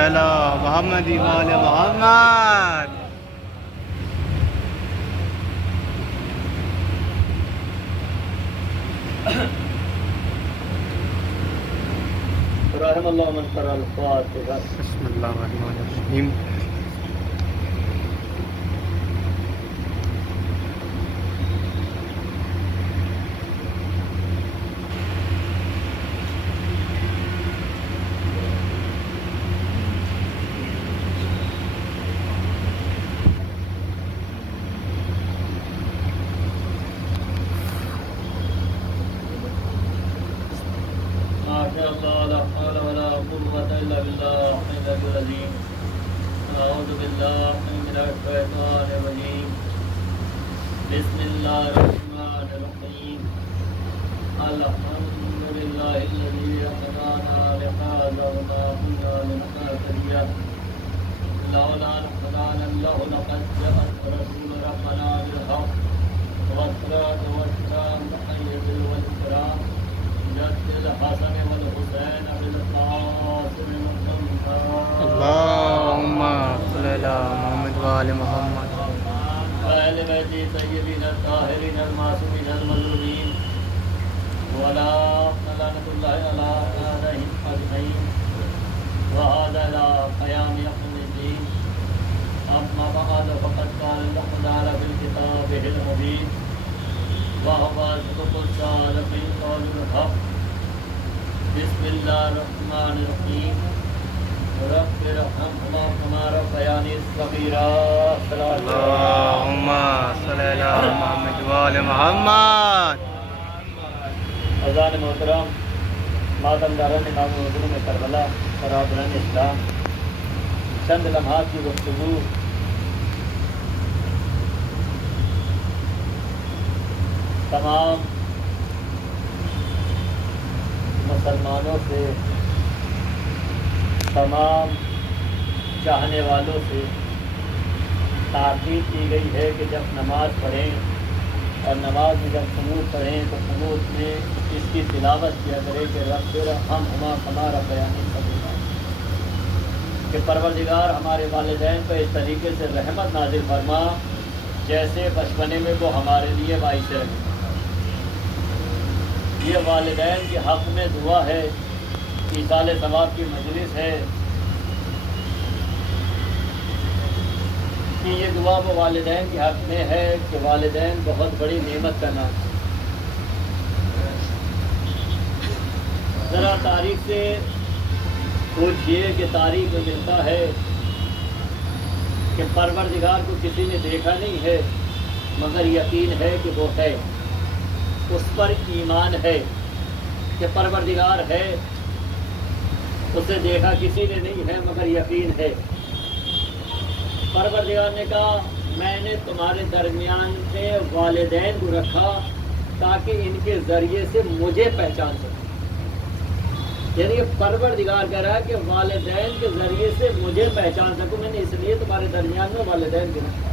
علی محمد و آل محمد. رحم اللہ من قرأ الفاتحہ. بسم اللہ الرحمن الرحیم. ماشاء اللہ لا حول ولا قوة الا باللہ العلی العظیم. اعوذ باللہ من الشیطان الرجیم. بسم اللہ الرحمن الرحیم. الحمد للہ الذی هدانا لهذا وما كنا لنهتدي لولا ان هدانا الله لقد جاءت رسول ربنا بالحق والصلاة والسلام على والإكرام جد الحسن والحسين بالقاسم والمنتهى اللهم صل علی محمد و آل محمد. وآل بيت الطيبين الطاهرين المعصومين المظلومين ولا لعنة الله على أعدائهم أجمعين وهذا إلى قيام يوم الدين. أما بعد فقد قال الله تعالى في كتابه المبين وهو أصدق الصادقين قول الحق. بسم الله الرحمن الرحيم. رب ارحمهما كما ربياني صغيرا. اللهم صل علی محمد و آل محمد. اذان محترم ماتم داران امام مظلوم کربلا برادران اسلام، چند لمحات کی گفتگو تمام مسلمانوں سے، تمام چاہنے والوں سے تاکید کی گئی ہے کہ جب نماز پڑھیں اور نماز میں جب قنوت پڑھیں تو قنوت میں اس کی تلاوت کیا کرے کہ رب ارحمہما کما ربیانی صغیرا، کہ پروردگار ہمارے والدین پر اس طریقے سے رحمت نازل فرما جیسے بچپنے میں وہ ہمارے لیے باعث رہے. یہ والدین کے حق میں دعا ہے، ایصال ثواب کی مجلس ہے کہ یہ دعا وہ والدین کے حق میں ہے کہ والدین بہت بڑی نعمت کا نام. ذرا تاریخ سے پوچھئے کہ تاریخ میں ملتا ہے کہ پروردگار کو کسی نے دیکھا نہیں ہے مگر یقین ہے کہ وہ ہے، اس پر ایمان ہے کہ پروردگار ہے. اسے دیکھا کسی نے نہیں ہے مگر یقین ہے. پروردگار نے کہا میں نے تمہارے درمیان میں والدین کو رکھا تاکہ ان کے ذریعے سے مجھے پہچان سکے. یعنی پروردگار کہہ رہا ہے کہ والدین کے ذریعے سے مجھے پہچان سکوں، میں نے اس لیے تمہارے درمیان میں والدین کو رکھا.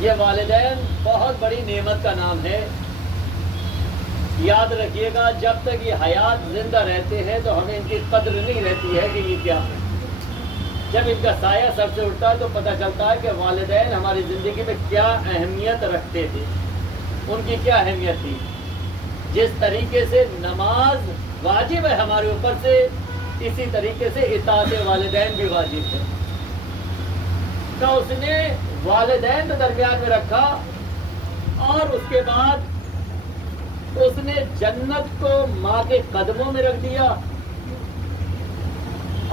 یہ والدین بہت بڑی نعمت کا نام ہے. یاد رکھیے گا جب تک یہ حیات زندہ رہتے ہیں تو ہمیں ان کی قدر نہیں رہتی ہے کہ یہ کیا ہے. جب ان کا سایہ سر سے اٹھتا ہے تو پتہ چلتا ہے کہ والدین ہماری زندگی میں کیا اہمیت رکھتے تھے، ان کی کیا اہمیت تھی. جس طریقے سے نماز واجب ہے ہمارے اوپر سے، اسی طریقے سے اطاعت والدین بھی واجب ہے. تو اس نے والدین کے درمیان میں رکھا اور اس کے بعد اس نے جنت کو ماں کے قدموں میں رکھ دیا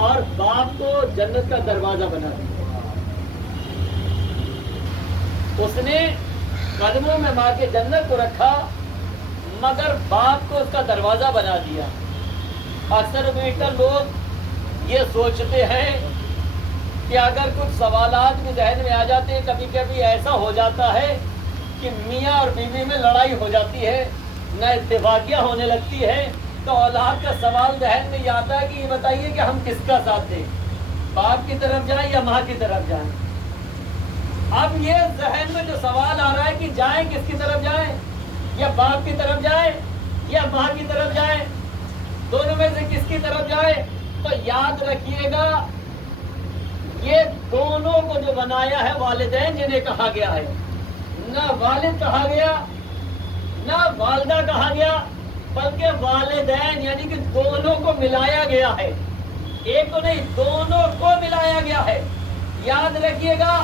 اور باپ کو جنت کا دروازہ بنا دیا. اس نے قدموں میں ماں کے جنت کو رکھا مگر باپ کو اس کا دروازہ بنا دیا. اکثر بیشتر لوگ یہ سوچتے ہیں کہ اگر کچھ سوالات بھی ذہن میں آ جاتے ہیں، کبھی کبھی ایسا ہو جاتا ہے کہ میاں اور بیوی میں لڑائی ہو جاتی ہے، نہ اتفاقیہ ہونے لگتی ہے، تو اولاد کا سوال ذہن میں یہ آتا ہے کہ یہ بتائیے کہ ہم کس کا ساتھ دیں، باپ کی طرف جائیں یا ماں کی طرف جائیں. اب یہ ذہن میں جو سوال آ رہا ہے کہ جائیں کس کی طرف جائیں، یا باپ کی طرف جائیں یا ماں کی طرف جائیں، دونوں میں سے کس کی طرف جائیں. تو یاد رکھیے گا جو بنایا ہے والدین جنہیں کہا گیا ہے، نہ والد کہا گیا نہ والدہ کہا گیا، بلکہ والدین یعنی کہ دونوں کو ملایا گیا ہے، ایک کو نہیں دونوں کو ملایا گیا ہے۔ یاد رکھیے گا،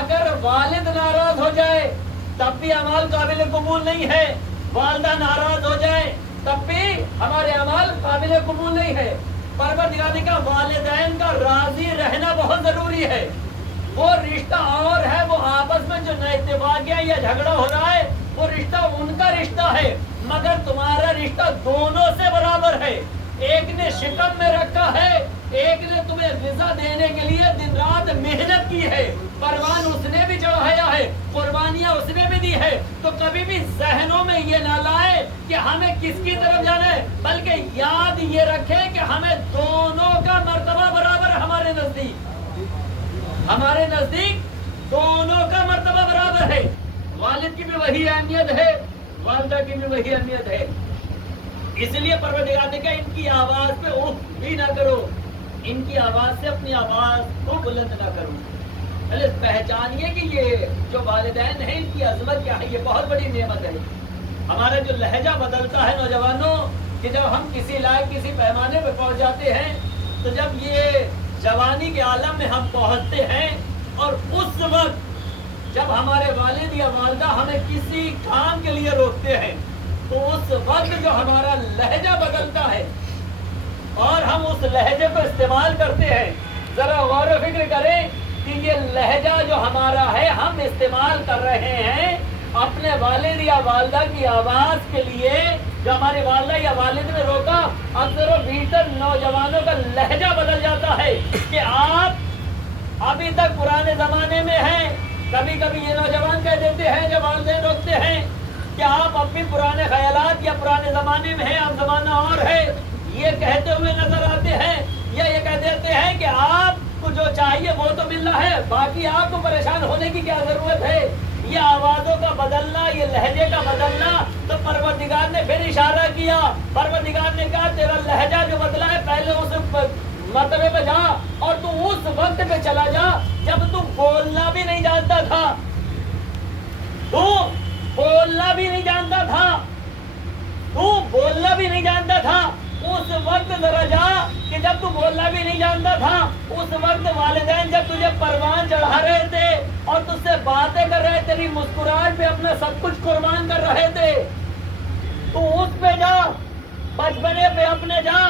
اگر والد ناراض ہو جائے تب بھی اعمال قابل قبول نہیں ہے، والدہ ناراض ہو جائے تب بھی ہمارے اعمال قابل قبول نہیں ہے۔ پروردگار کا والدین کا راضی رہنا بہت ضروری ہے۔ وہ رشتہ اور ہے، وہ آپس میں جو اتفاقیہ یا جھگڑا ہو رہا ہے وہ رشتہ ان کا رشتہ ہے، مگر تمہارا رشتہ دونوں سے برابر ہے۔ ایک نے شکم میں رکھا ہے، ایک نے تمہیں غذا دینے کے لیے دن رات محنت کی ہے، پروان اس نے بھی چڑھایا ہے، قربانیاں اس نے بھی دی ہے۔ تو کبھی بھی ذہنوں میں یہ نہ لائے کہ ہمیں کس کی طرف جانا ہے، بلکہ یاد یہ رکھیں کہ ہمیں دونوں کا مرتبہ برابر ہے۔ ہمارے نزدیک دونوں کا مرتبہ برابر ہے۔ والد کی بھی وہی اہمیت ہے، والدہ کی بھی وہی اہمیت ہے۔ اس لیے پروردگار نے کہا ان کی آواز پہ اف بھی نہ کرو، ان کی آواز سے اپنی آواز کو بلند نہ کرو۔ پہلے پہچانیے کہ یہ جو والدین ہیں ان کی عظمت کیا ہے، یہ بہت بڑی نعمت ہے۔ ہمارا جو لہجہ بدلتا ہے نوجوانوں، کہ جب ہم کسی لائق کسی پیمانے پہ پہنچ جاتے ہیں، تو جب یہ جوانی کے عالم میں ہم پہنچتے ہیں اور اس وقت جب ہمارے والد یا والدہ ہمیں کسی کام کے لیے روکتے ہیں، تو اس وقت جو ہمارا لہجہ بدلتا ہے اور ہم اس لہجے کو استعمال کرتے ہیں، ذرا غور و فکر کریں کہ یہ لہجہ جو ہمارا ہے ہم استعمال کر رہے ہیں اپنے والد یا والدہ کی آواز کے لیے۔ جو ہمارے والدہ یا والد نے روکا، اکثر و بیشتر نوجوانوں کا لہجہ بدل جاتا ہے کہ آپ ابھی تک پرانے زمانے میں ہیں۔ کبھی کبھی یہ نوجوان کہہ دیتے ہیں جب والدین روکتے ہیں کہ آپ اب بھی پرانے خیالات یا پرانے زمانے میں ہیں، اب زمانہ اور ہے، یہ کہتے ہوئے نظر آتے ہیں، یا یہ کہہ دیتے ہیں کہ آپ کو جو چاہیے وہ تو مل رہا ہے، باقی آپ کو پریشان ہونے کی کیا ضرورت ہے۔ یہ آوازوں کا بدلنا، یہ لہجے کا بدلنا، تو پروردگار نے پھر اشارہ کیا، پروردگار نے کہا تیرا لہجہ جو بدلا ہے پہلے اس مرتبے پہ جا اور تو اس وقت پہ چلا جا جب تو بولنا بھی نہیں جانتا تھا، تو بولنا بھی نہیں جانتا تھا، تو بولنا بھی نہیں جانتا تھا۔ اس وقت ذرا جا کہ جب تو بولنا بھی نہیں جانتا تھا، اس وقت والدین جب تجھے پروان چڑھا رہے تھے اور تجھ سے باتیں کر رہے، تیری مسکراہٹ پہ اپنا سب کچھ قربان کر رہے تھے، تو اس پہ جا، بچپنے پہ اپنے جا،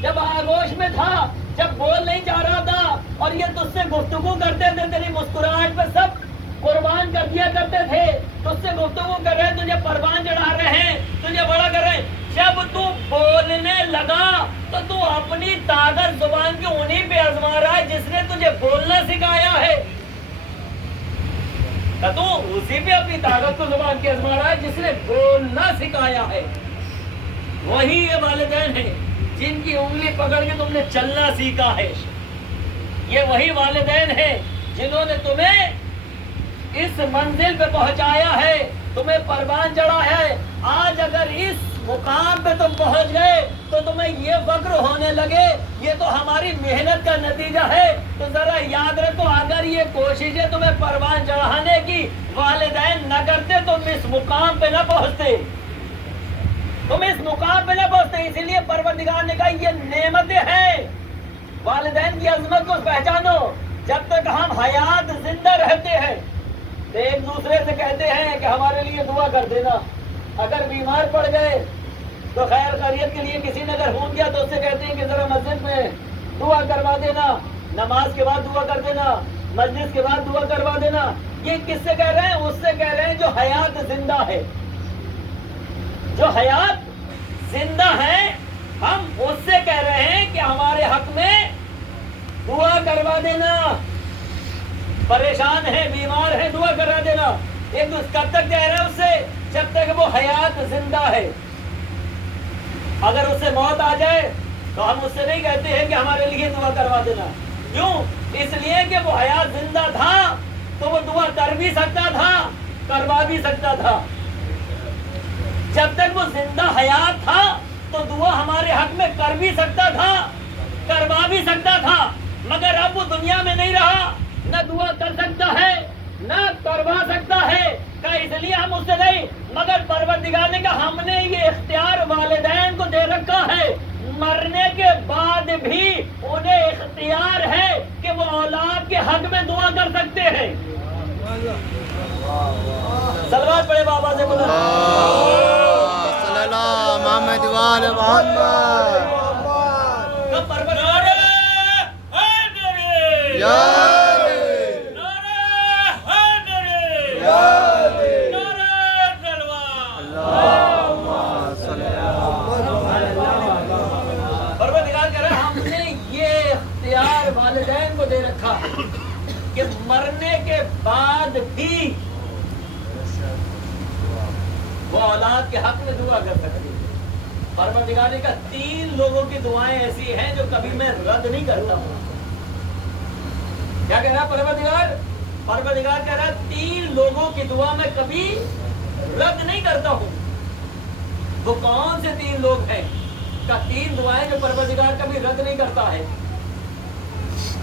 جب آغوش میں تھا، جب بول نہیں چاہ رہا تھا اور یہ تجھ سے گفتگو کرتے تھے، تیری مسکراہٹ پہ سب قربان کر دیا کرتے تھے، تجھ سے گفتگو کر رہے، تجھے پروان چڑھا رہے ہیں، تجھے بڑا کر رہے ہیں، جب تو بولنے لگا تو تو اپنی طاقت زبان کی انہیں پہ آزما رہا ہے جس نے تجھے بولنا سکھایا ہے، تو اسی پہ اپنی طاقت کو زبان کی آزما رہا ہے جس نے بولنا سکھایا ہے۔ وہی یہ والدین ہیں جن کی انگلی پکڑ کے تم نے چلنا سیکھا ہے، یہ وہی والدین ہیں جنہوں نے تمہیں اس منزل پہ پہنچایا ہے، تمہیں پروان چڑھا ہے۔ آج اگر اس مقام پہ تم پہنچ گئے تو تمہیں یہ فخر ہونے لگے یہ تو ہماری محنت کا نتیجہ ہے، تو ذرا یاد رکھو اگر یہ کوششیں تمہیں پروان چڑھانے کی والدین نہ کرتے تم اس مقام پہ نہ پہنچتے، تم اس مقام پہ نہ پہنچتے۔ اسی لیے پروردگار نے کہا یہ نعمتیں ہیں، والدین کی عظمت کو پہچانو۔ جب تک ہم حیات زندہ رہتے ہیں تو ایک دوسرے سے کہتے ہیں کہ ہمارے لیے دعا کر دینا، اگر بیمار پڑ گئے تو خیر خیریت کے لیے کسی نے اگر فون کیا تو اس سے کہتے ہیں کہ ذرا مسجد میں دعا کروا دینا، نماز کے بعد دعا کر دینا، مجلس کے بعد دعا کروا دینا۔ یہ کس سے کہہ رہے ہیں؟ اس سے کہہ رہے ہیں جو حیات زندہ ہے، جو حیات زندہ ہے، ہم اس سے کہہ رہے ہیں کہ ہمارے حق میں دعا کروا دینا، پریشان ہیں، بیمار ہیں، دعا کروا دینا۔ ایک کب تک کہہ رہے ہیں اس سے؟ جب تک وہ حیات زندہ ہے۔ اگر اس سے موت آ جائے تو ہم اس سے نہیں کہتے ہیں کہ ہمارے لیے دعا کروا دینا، کیوں؟ اس لیے کہ وہ حیات زندہ تھا تو وہ دعا کر بھی سکتا تھا، کروا بھی سکتا تھا۔ جب تک وہ زندہ حیات تھا تو دعا ہمارے حق میں کر بھی سکتا تھا، کروا بھی سکتا تھا، مگر اب وہ دنیا میں نہیں رہا، نہ دعا کر سکتا ہے نہ کروا سکتا ہے، کہ اس لیے ہم اس سے نہیں، مگر پروردگار نے کہا ہم نے یہ اختیار والدین کو دے رکھا ہے، مرنے کے بعد بھی انہیں اختیار ہے کہ وہ اولاد کے حق میں دعا کر سکتے ہیں۔ صلوات پڑھے بابا سے بلند۔ صلی اللہ محمد وآل محمد۔ کب پروردگار یا پروردگار کہہ رہا ہے ہم نے یہ اختیار والدین کو دے رکھا کہ مرنے کے بعد بھی وہ اولاد کے حق میں دعا کر سکتے ہیں۔ پروردگار نے کہا 3 لوگوں کی دعائیں ایسی ہیں جو کبھی میں رد نہیں کرتا ہوں۔ کیا کہہ رہا پروردگار؟ پروردگار کہہ رہا 3 لوگوں کی دعا میں کبھی رد نہیں کرتا ہوں۔ وہ کون سے 3 لوگ ہیں؟ کا 3 دعائیں جو پروردگار کبھی رد نہیں کرتا ہے۔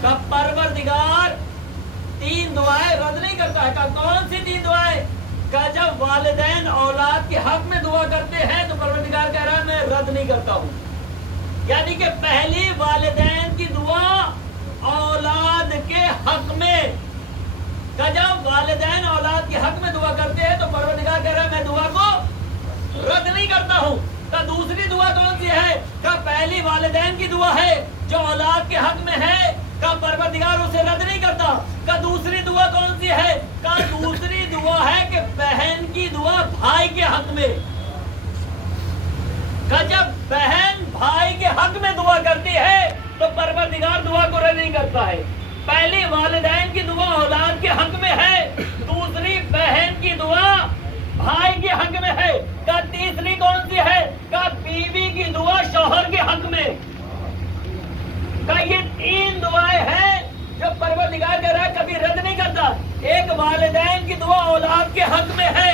کا پروردگار 3 دعائیں رد نہیں کرتا ہے۔ کا کون سی 3 دعائیں؟ کا جب والدین اولاد کے حق میں دعا کرتے ہیں تو پروردگار کہہ رہا ہے میں رد نہیں کرتا ہوں۔ یعنی کہ پہلی والدین کی دعا اولاد کے حق میں، کہ جب والدین اولاد کے حق میں دعا کرتے ہیں تو پروردگار کہہ رہا ہے میں دعا کو رد نہیں کرتا ہوں۔ کہ دوسری دعا کون سی ہے؟ کہ پہلی والدین کی دعا ہے جو اولاد کے حق میں ہے، کہ پروردگار اسے رد نہیں کرتا۔ کہ دوسری دعا کون سی ہے؟ کہ دوسری دعا ہے کہ بہن کی دعا بھائی کے حق میں، کہ جب بہن بھائی کے حق میں دعا کرتی ہے تو پروردگار دعا کو رد نہیں کرتا ہے۔ پہلی والدین کی دعا اولاد کے حق میں ہے، دوسری بہن کی دعا بھائی کے حق میں ہے۔ کا تیسری کون سی ہے؟ کا بیوی کی دعا شوہر کے حق میں۔ کا یہ 3 دعائیں ہیں جو پروردگار کہہ رہا ہے کبھی رد نہیں کرتا۔ ایک والدین کی دعا اولاد کے حق میں ہے،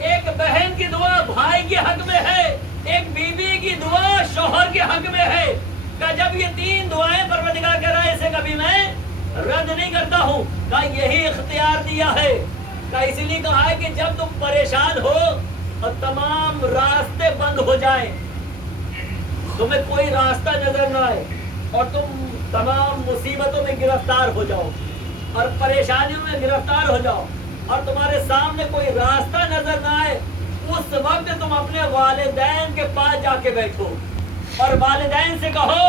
ایک بہن کی دعا بھائی کے حق میں ہے، ایک بیوی کی دعا شوہر کے حق میں ہے۔ کہ جب یہ 3 دعائیں پروردگار کہہ رہا ہے اسے کبھی میں رد نہیں کرتا ہوں۔ کہ یہی اختیار دیا ہے۔ کہ اسی لیے کہا ہے کہ جب تم پریشان ہو اور تمام راستے بند ہو جائیں، تمہیں کوئی راستہ نظر نہ آئے اور تم تمام مصیبتوں میں گرفتار ہو جاؤ اور پریشانیوں میں گرفتار ہو جاؤ اور تمہارے سامنے کوئی راستہ نظر نہ آئے، اس وقت تم اپنے والدین کے پاس جا کے بیٹھو اور والدین سے کہو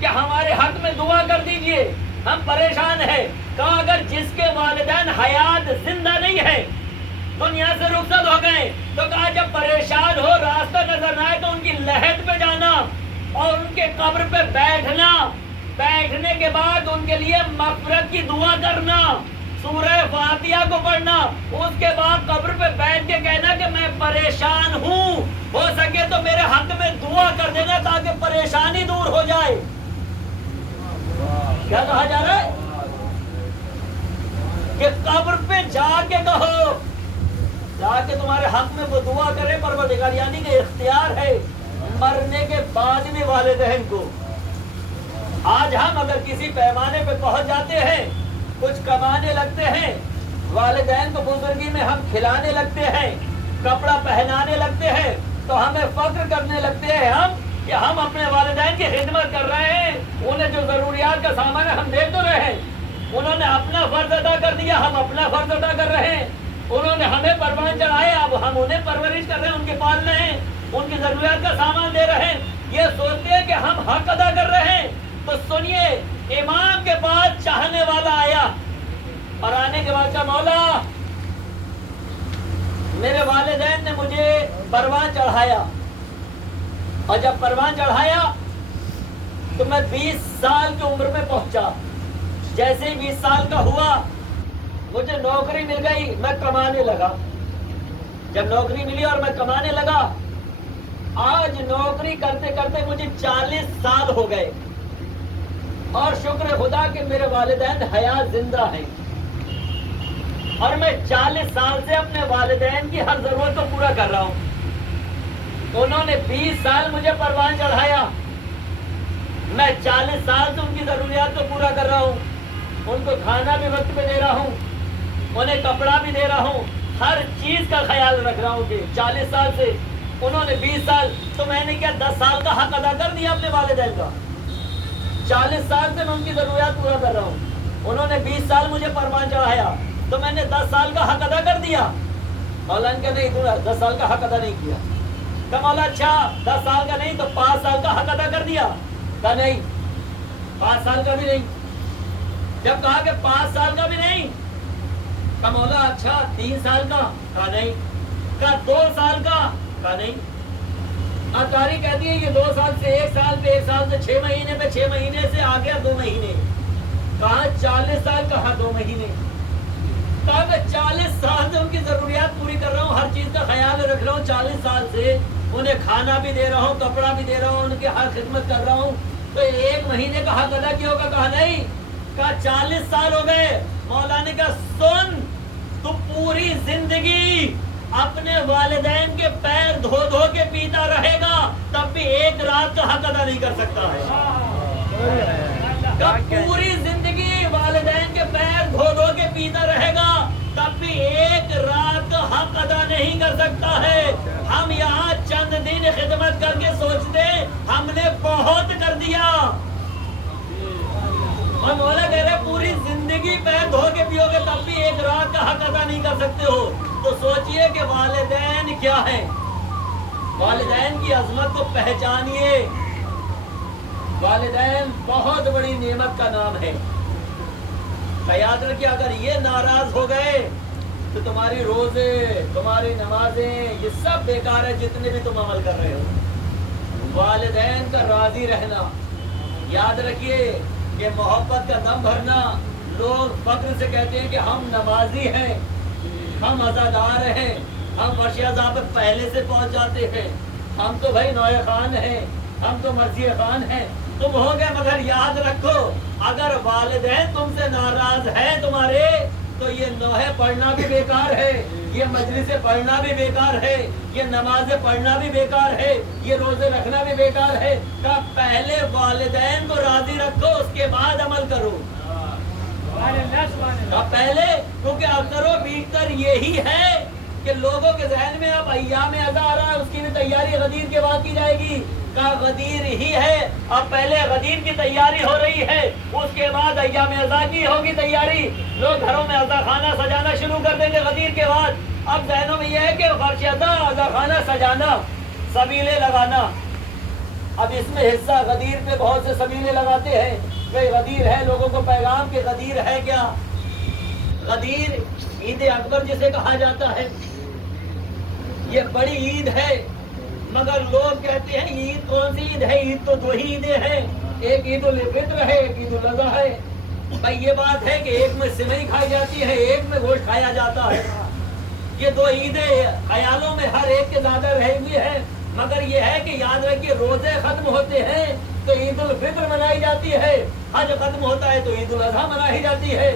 کہ ہمارے حق میں دعا کر دیجئے، ہم پریشان ہیں۔ کہا اگر جس کے والدین حیات زندہ نہیں ہے، دنیا سے رخصت ہو گئے، تو کہا جب پریشان ہو راستہ نظر نہ آئے تو ان کی لحد پہ جانا اور ان کے قبر پہ بیٹھنا، بیٹھنے کے بعد ان کے لیے مغفرت کی دعا کرنا، سورہ فاتحہ کو پڑھنا، اس کے بعد قبر پہ بیٹھ کے کہنا کہ میں پریشان ہوں، ہو سکے تو میرے حق میں دعا کر دینا تاکہ پریشانی دور ہو جائے۔ کیا کہا جا رہا ہے؟ کہ قبر پہ جا کے کہو، جا کے تمہارے حق میں وہ دعا کرے پروردگار، یعنی کہ اختیار ہے مرنے کے بعد بھی والدین کو۔ آج ہم اگر کسی پیمانے پہ پہنچ جاتے ہیں، کچھ کمانے لگتے ہیں، والدین کو بزرگی میں ہم کھلانے لگتے ہیں، کپڑا پہنانے لگتے ہیں، تو ہمیں فخر کرنے لگتے ہیں ہم کہ ہم اپنے والدین کی خدمت کر رہے ہیں، انہیں جو ضروریات کا سامان ہے ہم دے تو رہے ہیں، انہوں نے اپنا فرض ادا کر دیا، ہم اپنا فرض ادا کر رہے ہیں، انہوں نے ہمیں پروان چڑھائے، اب ہم انہیں پرورش کر رہے ہیں، ان کے پال رہے ہیں، ان کی ضروریات کا سامان دے رہے ہیں، یہ سوچتے ہیں کہ ہم حق ادا کر رہے ہیں۔ تو سنیے، امام کے پاس چاہنے والا آیا اور آنے کے بعد کہا مولا میرے والدین نے مجھے پروان چڑھایا، اور جب پروان چڑھایا تو میں 20 سال کی عمر میں پہنچا، جیسے ہی 20 سال کا ہوا مجھے نوکری مل گئی، میں کمانے لگا، جب نوکری ملی اور میں کمانے لگا، آج نوکری کرتے کرتے مجھے 40 سال ہو گئے، اور شکر خدا کہ میرے والدین حیات زندہ ہیں، اور میں 40 سال سے اپنے والدین کی ہر ضرورت کو پورا کر رہا ہوں۔ انہوں نے 20 سال مجھے پروان چڑھایا، میں 40 سال سے ان کی ضروریات کو پورا کر رہا ہوں، ان کو کھانا بھی وقت پہ دے رہا ہوں, انہیں کپڑا بھی دے رہا ہوں, ہر چیز کا خیال رکھ رہا ہوں. کہ 40 سال سے انہوں نے 20 سال, تو میں نے کیا 10 سال کا حق ادا کر دیا اپنے والدین کا. 40 سال سے میں ان کی ضروریات پورا کر رہا ہوں, انہوں نے 20 سال مجھے پروان چڑھایا, تو میں نے 10 سال کا حق ادا کر دیا. مولا نے کہا نہیں, تو 10 سال کا حق ادا نہیں کیا. کہا مولا اچھا 10 سال کا نہیں تو 5 سال کا حق ادا کر دیا. کہا نہیں 5 سال کا بھی نہیں. جب کہا کہ 5 سال کا بھی نہیں, کہا مولا اچھا 3 سال کا. کہا نہیں. کہا 2 سال کا. کہا نہیں. تاریخ کہتی ہے یہ 2 سال سے 1 سال پہ 1 سال سے 6 مہینے پہ 6 مہینے سے آ گیا 2 مہینے. کہا 40 سال کہا 2 مہینے. کہا کہ 40 سال سے ان کی ضروریات پوری کر رہا ہوں, ہر چیز کا خیال رکھ رہا ہوں. 40 سال سے انہیں کھانا بھی دے رہا ہوں, کپڑا بھی دے رہا ہوں, ان کی ہر خدمت کر رہا ہوں, تو 1 مہینے کا حق ادا کیا ہوگا. کہا نہیں. کہا 40 سال ہو گئے. مولا نے کہا سن, تو پوری زندگی اپنے والدین کے پیر دھو دھو کے پیتا رہے گا, تب بھی 1 رات کا حق ادا نہیں کر سکتا ہے. پوری زندگی والدین کے پیر دھو دھو کے پیتا رہے گا, تب بھی 1 رات کا حق ادا نہیں کر سکتا ہے. ہم یہاں چند دن خدمت کر کے سوچتے ہم نے بہت کر دیا, اور مولا کہہ رہے پوری زندگی پیر دھو کے پیو گے تب بھی 1 رات کا حق ادا نہیں کر سکتے ہو. تو سوچئے کہ والدین کیا ہیں, والدین کی عظمت کو پہچانیے. والدین بہت بڑی نعمت کا نام ہے. یاد رکھیے اگر یہ ناراض ہو گئے تو تمہاری روزے, تمہاری نمازیں, یہ سب بیکار ہے جتنے بھی تم عمل کر رہے ہو. والدین کا راضی رہنا. یاد رکھیے کہ محبت کا دم بھرنا. لوگ فخر سے کہتے ہیں کہ ہم نمازی ہیں, ہم عزادار ہیں, ہم فرش عزا پہ پہلے سے پہنچ جاتے ہیں, ہم تو بھائی نوئے خان ہیں, ہم تو مرضی خان ہیں. تم ہو گئے, مگر یاد رکھو اگر والدین تم سے ناراض ہیں تمہارے, تو یہ نوحے پڑھنا بھی بیکار ہے, یہ مجلس پڑھنا بھی بیکار ہے, یہ نماز پڑھنا بھی بیکار ہے, یہ روزے رکھنا بھی بیکار ہے. کہ پہلے والدین کو راضی رکھو, اس کے بعد عمل کرو. پہلے, کیونکہ اکثر و بیشتر یہی ہے کہ لوگوں کے ذہن میں اب ایام ادا آ رہا ہے, اس کی بھی تیاری غدیر کے بعد کی جائے گی. کا غدیر ہی ہے, اب پہلے غدیر کی تیاری ہو رہی ہے, اس کے بعد ایام ادا کی ہوگی تیاری. لوگ گھروں میں ادا خانہ سجانا شروع کر دیں گے غدیر کے بعد. اب ذہنوں میں یہ ہے کہ فرش ادا خانہ سجانا, سبیلے لگانا. اب اس میں حصہ غدیر پہ بہت سے سبیلے لگاتے ہیں. غدیر ہے, لوگوں کو پیغام کہ غدیر ہے کیا. غدیر عید اکبر جسے کہا جاتا ہے, یہ بڑی عید ہے, مگر لوگ کہتے ہیں عید کون سی عید ہے, عید تو 2 ہی عیدیں ہیں, ایک عید الفطر ہے, ایک عید الاضحیٰ ہے. بھائی یہ بات ہے کہ ایک میں سوئی کھائی جاتی ہے, ایک میں گوشت کھایا جاتا ہے. یہ 2 عیدیں خیالوں میں ہر ایک کے زیادہ رہی ہوئی ہیں, مگر یہ ہے کہ یاد رکھیے روزے ختم ہوتے ہیں تو عید الفطر منائی جاتی ہے, حج ختم ہوتا ہے تو عید الاضحیٰ منائی جاتی ہے.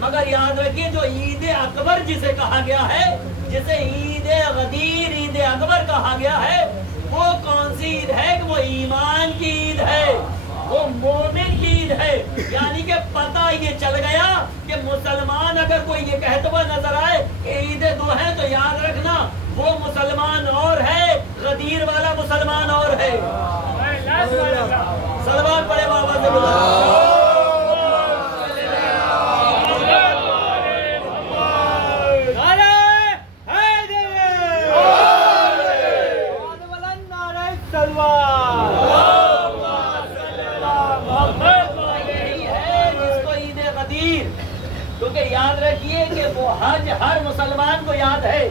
مگر یاد رکھیے جو عید اکبر جسے کہا گیا ہے, جسے عید غدیر عید اکبر کہا گیا ہے, وہ کون سی عید ہے کہ وہ ایمان کی عید ہے, وہ مومن کی عید ہے. یعنی کہ پتہ یہ چل گیا کہ مسلمان اگر کوئی یہ کہتا ہوا نظر آئے کہ عیدیں 2 ہیں, تو یاد رکھنا وہ مسلمان اور ہے, غدیر والا مسلمان اور ہے. سلمان پڑے بابا سے بلا. کیونکہ یاد رکھیے کہ وہ حج ہر مسلمان کو یاد ہے,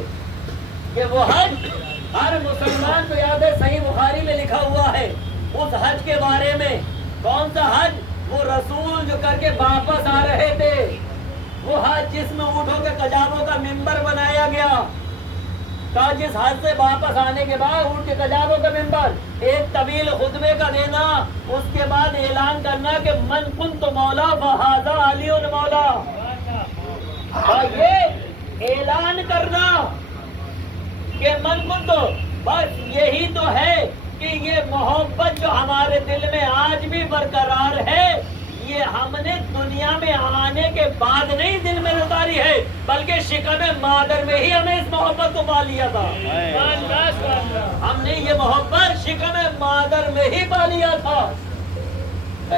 کہ وہ حج ہر مسلمان کو یاد ہے. صحیح بخاری میں لکھا ہوا ہے اس حج کے بارے میں. کون سا حج؟ وہ رسول جو کر کے واپس آ رہے تھے, وہ حج جس میں اونٹوں کے کجاووں کا منبر بنایا گیا. جس حج سے واپس آنے کے بعد اونٹ کے کجاووں کا منبر, ایک طویل خطبے کا دینا, اس کے بعد اعلان کرنا کہ من کنت مولا فہذا علی مولا. اور یہ اعلان کرنا کہ من کنت, بس یہی تو ہے کہ یہ محبت جو ہمارے دل میں آج بھی برقرار ہے, یہ ہم نے دنیا میں آنے کے بعد نہیں دل میں اتاری ہے، بلکہ شکم مادر میں ہی ہمیں اس محبت کو پا لیا تھا۔ ہم نے یہ محبت شکم مادر میں ہی پا لیا تھا۔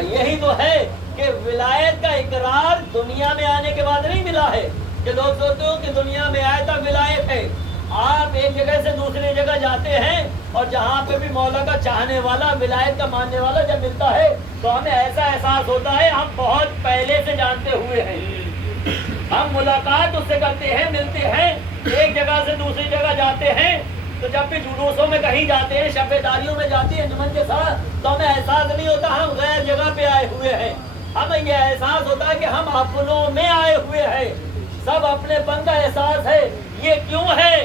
یہی تو ہے کہ ولایت کا اقرار دنیا میں آنے کے بعد نہیں ملا ہے، کہ لوگ سوچتے ہو کہ دنیا میں آئے تک ولایت ہے۔ آپ ایک جگہ سے دوسری جگہ جاتے ہیں اور جہاں پہ بھی مولا کا چاہنے والا، ولایت کا ماننے والا جب ملتا ہے تو ہمیں ایسا احساس ہوتا ہے ہم بہت پہلے سے جانتے ہوئے ہیں۔ ہم ملاقات اس سے کرتے ہیں، ملتے ہیں، ایک جگہ سے دوسری جگہ جاتے ہیں، تو جب بھی جلوسوں میں کہیں جاتے ہیں، شب داریوں میں جاتے ہیں انجمن کے ساتھ، تو ہمیں احساس نہیں ہوتا ہم غیر جگہ پہ آئے ہوئے ہیں۔ ہمیں یہ احساس ہوتا ہے کہ ہم اپنوں میں آئے ہوئے ہیں، سب اپنے پن کا احساس ہے۔ یہ کیوں ہے؟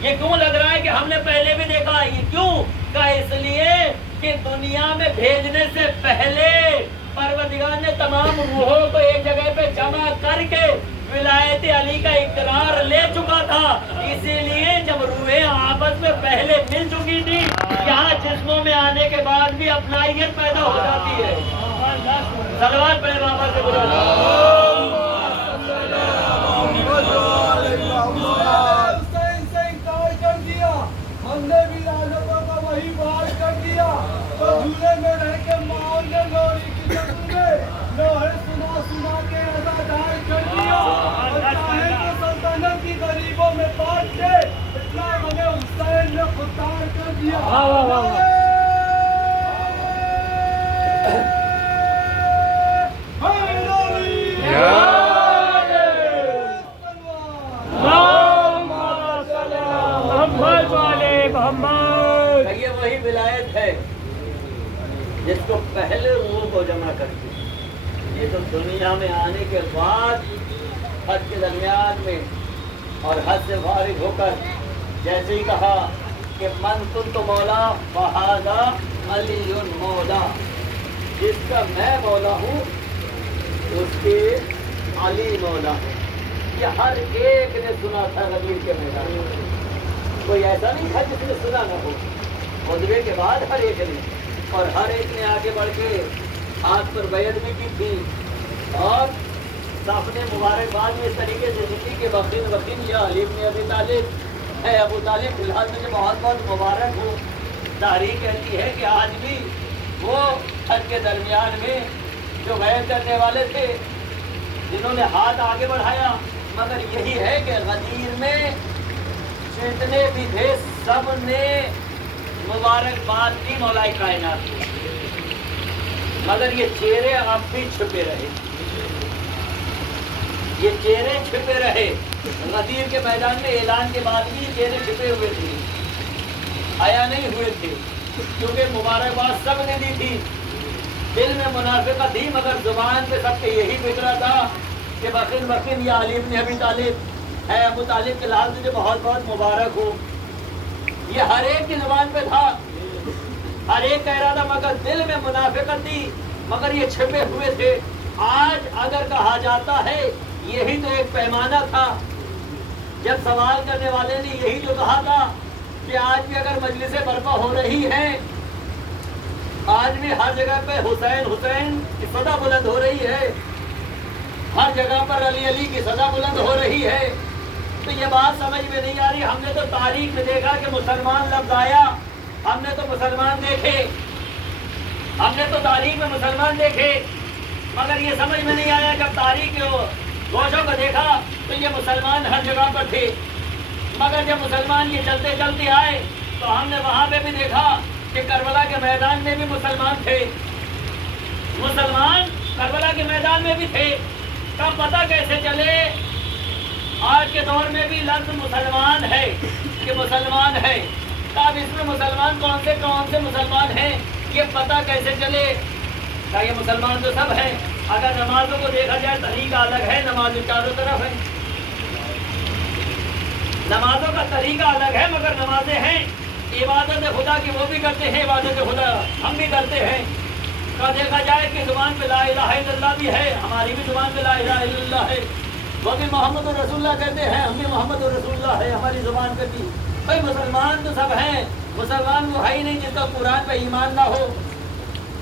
یہ کیوں لگ رہا ہے کہ ہم نے پہلے بھی دیکھا؟ یہ کیوں کا اس لیے کہ دنیا میں بھیجنے سے پہلے پروردگار نے تمام روحوں کو ایک جگہ پہ جمع کر کے ولایت علی کا اقرار لے چکا تھا۔ اسی لیے جب روحیں آپس میں پہلے مل چکی تھی، یہاں جسموں میں آنے کے بعد بھی اپنائیت پیدا ہو جاتی ہے۔ صلوات پڑھیں بابا سے ہم نے بھی لالوں کا وہی بات کر دیا، تو جھولے میں رہ کے ماحول نے لوری کی جنگ میں لوہے سنا کے ازادار کر دیا، اور چاہے تو سلطنت کی غریبوں میں بانٹ کے اتنا ہمیں حسین نے خوددار کر دیا۔ یہ وہی ولایت ہے جس کو پہلے روح کو جمع کر کے، یہ تو دنیا میں آنے کے بعد حد کے درمیان میں اور حد سے فارغ ہو کر جیسے ہی کہا کہ من کنت مولا فہذا علی مولا، جس کا میں مولا ہوں اس کے علی مولا ہے۔ یہ ہر ایک نے سنا تھا غدیر کے میدان میں، کوئی ایسا نہیں تھا جس نے سنا نہ ہو۔ خطبے کے بعد ہر ایک نے، اور ہر ایک نے آگے بڑھ کے ہاتھ پر بیعت بھی کی تھی، اور سب نے مبارکباد میں اس طریقے سے دی کہ وقین یا علی بن ابی طالب ہے، ابو طالب فی الحال مجھے بہت بہت مبارک ہو۔ تاریخ کہتی ہے کہ آج بھی وہ حد کے درمیان میں جو بیعت کرنے والے تھے، جنہوں نے ہاتھ آگے بڑھایا، مگر یہی ہے کہ غدیر میں جتنے بھی تھے سب نے مبارکباد کی مولا کائنات کو، مگر یہ چہرے اب بھی چھپے رہے، یہ چہرے چھپے رہے۔ غدیر کے میدان میں اعلان کے بعد بھی یہ چہرے چھپے ہوئے تھے، آیا نہیں ہوئے تھے، کیونکہ مبارکباد سب نے دی تھی، دل میں منافقت تھی، مگر زبان پہ سب کے یہی فکرہ تھا کہ وقین یا علی بن ابی طالب ہے، ابو طالب کے لحاظ سے بہت بہت مبارک ہو۔ یہ ہر ایک کی زبان پہ تھا، ہر ایک کہہ رہا تھا، مگر دل میں منافقت تھی، مگر یہ چھپے ہوئے تھے۔ آج اگر کہا جاتا ہے یہی تو ایک پیمانہ تھا، جب سوال کرنے والے نے یہی جو کہا تھا کہ آج بھی اگر مجلسیں برپا ہو رہی ہیں، آج بھی ہر جگہ پہ حسین حسین کی صدا بلند ہو رہی ہے، ہر جگہ پر علی علی کی صدا بلند ہو رہی ہے، تو یہ بات سمجھ میں نہیں آ رہی۔ ہم نے تو تاریخ میں دیکھا کہ مسلمان لفظ آیا، ہم نے تو مسلمان دیکھے، ہم نے تو تاریخ میں مسلمان دیکھے، مگر یہ سمجھ میں نہیں آیا جب تاریخ کے گوشوں کو دیکھا تو یہ مسلمان ہر جگہ پر تھے، مگر جب مسلمان یہ چلتے چلتے آئے تو ہم نے وہاں پہ بھی دیکھا کہ کربلا کے میدان میں بھی مسلمان تھے، مسلمان کربلا کے میدان میں بھی تھے۔ کب پتہ کیسے چلے؟ آج کے دور میں بھی لفظ مسلمان ہے کہ مسلمان ہے، تب اس میں مسلمان کون سے مسلمان ہیں یہ پتہ کیسے چلے؟ کیا یہ مسلمان تو سب ہیں؟ اگر نمازوں کو دیکھا جائے طریقہ الگ ہے، نماز چاروں طرف ہے، نمازوں کا طریقہ الگ ہے، مگر نمازیں ہیں، عبادت خدا کی وہ بھی کرتے ہیں، عبادت خدا ہم بھی کرتے ہیں۔ کا دیکھا جائے کہ زبان پہ لا الہ الا اللہ بھی ہے، ہماری بھی زبان پہ لا الہ الا اللہ ہے، وہ بھی محمد رسول اللہ کہتے ہیں، ہم بھی محمد رسول اللہ ہے ہماری زبان پہ بھی۔ بھائی مسلمان تو سب ہیں، مسلمان وہ ہے ہی نہیں جس کا قرآن پہ ایمان نہ ہو،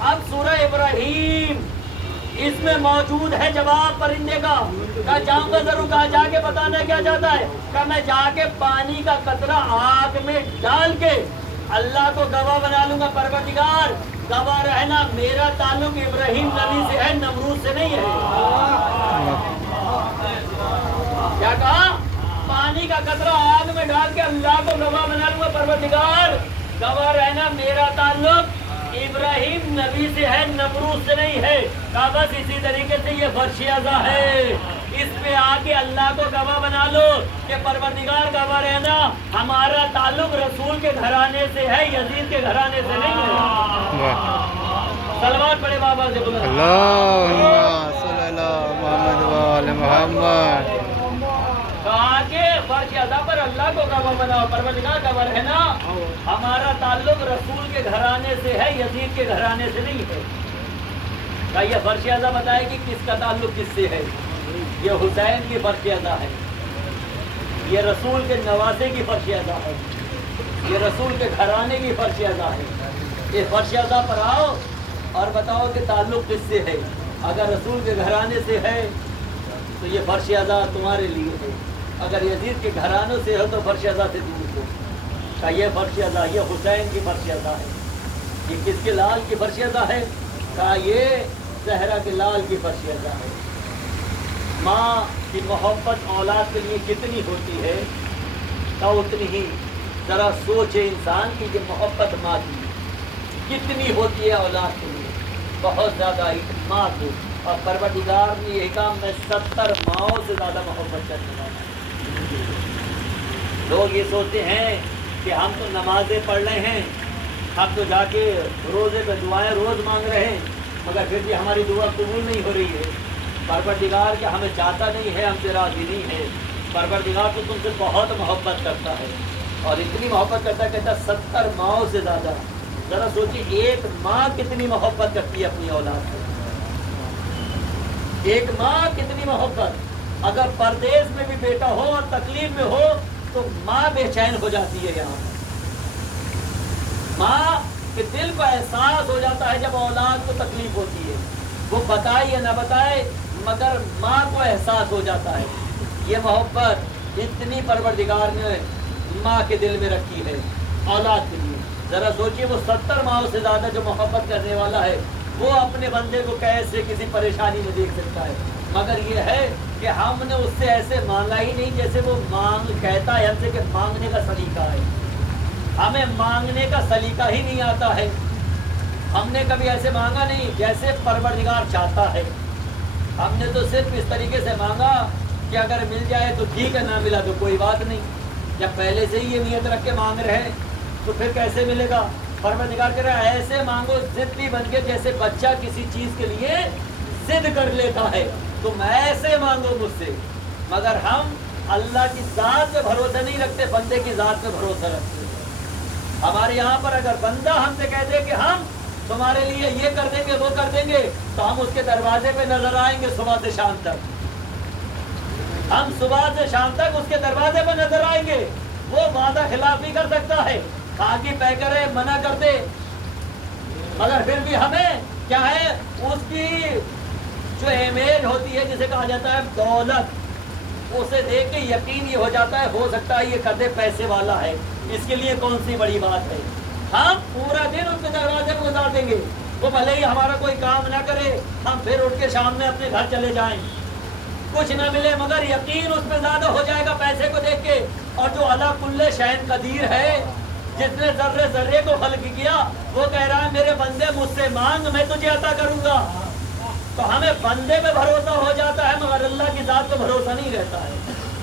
اب سورہ ابراہیم اس میں موجود ہے جواب پرندے کا. کہا جاؤں گا ضرور. کہا جا کے بتانا کیا چاہتا ہے. کہا میں جا کے پانی کا قطرہ آگ میں ڈال کے اللہ کو گواہ بنا لوں گا. پروردگار گواہ رہنا میرا تعلق ابراہیم نبی سے ہے, نمرود سے نہیں ہے. کیا کہا؟ پانی کا قطرہ آگ میں ڈال کے اللہ کو گواہ بنا لوں گا. پروردگار گواہ رہنا میرا تعلق ابراہیم نبی سے ہے, نمرود سے نہیں ہے. کہا بس اسی طریقے سے یہ فرش ازا ہے, اس پہ آ کے اللہ کو گواہ بنا لو کہ پروردگار گواہ رہنا ہمارا تعلق رسول کے گھرانے سے ہے, یزید کے گھرانے سے نہیں ہے. صلوات پڑھے بابا سے بلند. اللہم صلی اللہ محمد وآل محمد. کہا کہ فرش ازا پر اللہ کو گواہ بناؤ, پروردگار گواہ رہنا ہمارا تعلق رسول کے گھرانے سے ہے, یزید کے گھرانے سے نہیں ہے. کہا یہ فرش ازا بتائے کہ کس کا تعلق کس سے ہے. یہ حسین کی فرش ازا ہے, یہ رسول کے نواسے کی فرش ازا ہے, یہ رسول کے گھرانے کی فرش ازا ہے. یہ فرش ازا پر آؤ اور بتاؤ کہ تعلق کس سے ہے. اگر رسول کے گھرانے سے ہے تو یہ فرش ازا تمہارے لیے ہے, اگر یزید کے گھرانوں سے ہو تو فرش ازا سے دور ہو. کہا یہ فرش ازا, یہ حسین کی فرش ازا ہے. یہ کس کے لال کی فرش ازا ہے. کہا یہ زہرا کے لال کی فرش ازا ہے. ماں کی محبت اولاد کے لیے کتنی ہوتی ہے تو اتنی ہی ذرا سوچے انسان کی کہ محبت ماں کی کتنی ہوتی ہے اولاد کے لیے, بہت زیادہ ماں کو. اور پروردگار نے یہ کام میں 70 ماؤں سے زیادہ محبت کرنے والا ہے. لوگ یہ سوچتے ہیں کہ ہم تو نمازیں پڑھ رہے ہیں, ہم تو جا کے روزے پہ دعائیں روز مانگ رہے ہیں, مگر پھر بھی ہماری دعا قبول نہیں ہو رہی ہے. پروردگار کہ ہمیں چاہتا نہیں ہے, ہم سے راضی نہیں ہے. پروردگار تو تم سے بہت محبت کرتا ہے, اور اتنی محبت کرتا ہے کہتا 70 ماؤں سے زیادہ. ذرا سوچیے ایک ماں کتنی محبت کرتی ہے اپنی اولاد سے. ایک ماں کتنی محبت. اگر پردیس میں بھی بیٹا ہو اور تکلیف میں ہو تو ماں بے چین ہو جاتی ہے. یہاں ماں کے دل کو احساس ہو جاتا ہے جب اولاد کو تکلیف ہوتی ہے, وہ بتائے یا نہ بتائے مگر ماں کو احساس ہو جاتا ہے. یہ محبت اتنی پروردگار نے ماں کے دل میں رکھی ہے اولاد کے لیے. ذرا سوچئے وہ 70 ماؤں سے زیادہ جو محبت کرنے والا ہے وہ اپنے بندے کو کیسے کسی پریشانی میں دیکھ سکتا ہے. مگر یہ ہے کہ ہم نے اس سے ایسے مانگا ہی نہیں جیسے وہ کہتا ہے ہم سے کہ مانگنے کا سلیقہ ہے. ہمیں مانگنے کا سلیقہ ہی نہیں آتا ہے. ہم نے کبھی ایسے مانگا نہیں جیسے پروردگار چاہتا ہے. ہم نے تو صرف اس طریقے سے مانگا کہ اگر مل جائے تو ٹھیک ہے, نہ ملا تو کوئی بات نہیں. جب پہلے سے ہی یہ نیت رکھ کے مانگ رہے ہیں تو پھر کیسے ملے گا. پروردگار کہہ رہا ہے ایسے مانگو ضدی بن کے جیسے بچہ کسی چیز کے لیے ضد کر لیتا ہے, تم ایسے مانگو مجھ سے. مگر ہم اللہ کی ذات پہ بھروسہ نہیں رکھتے, بندے کی ذات پہ بھروسہ رکھتے. ہمارے یہاں پر اگر بندہ ہم سے کہہ دے کہ ہم تمہارے لیے یہ کر دیں گے وہ کر دیں گے تو ہم اس کے دروازے پہ نظر آئیں گے صبح سے شام تک. ہم صبح سے شام تک اس کے دروازے پہ نظر آئیں گے. وہ وعدہ خلاف نہیں کر سکتا ہے, آگے پہ کرے منع کر دے, مگر پھر بھی ہمیں کیا ہے اس کی جو امیج ہوتی ہے جسے کہا جاتا ہے دولت, اسے دیکھ کے یقین یہ ہو جاتا ہے ہو سکتا ہے یہ قدرے پیسے والا ہے, اس کے لیے کون سی بڑی بات ہے. ہم پورا دن اس کے دروازے کو گزار دیں گے, وہ بھلے ہی ہمارا کوئی کام نہ کرے, ہم پھر اٹھ کے شام میں اپنے گھر چلے جائیں, کچھ نہ ملے مگر یقین اس میں زیادہ ہو جائے گا پیسے کو دیکھ کے. اور جو علی کل شیء قدیر ہے, جس نے ذرے ذرے کو خلق کیا, وہ کہہ رہا ہے میرے بندے مجھ سے مانگ میں تجھے عطا کروں گا. تو ہمیں بندے پہ بھروسہ ہو جاتا ہے مگر اللہ کی ذات پہ بھروسہ نہیں رہتا ہے.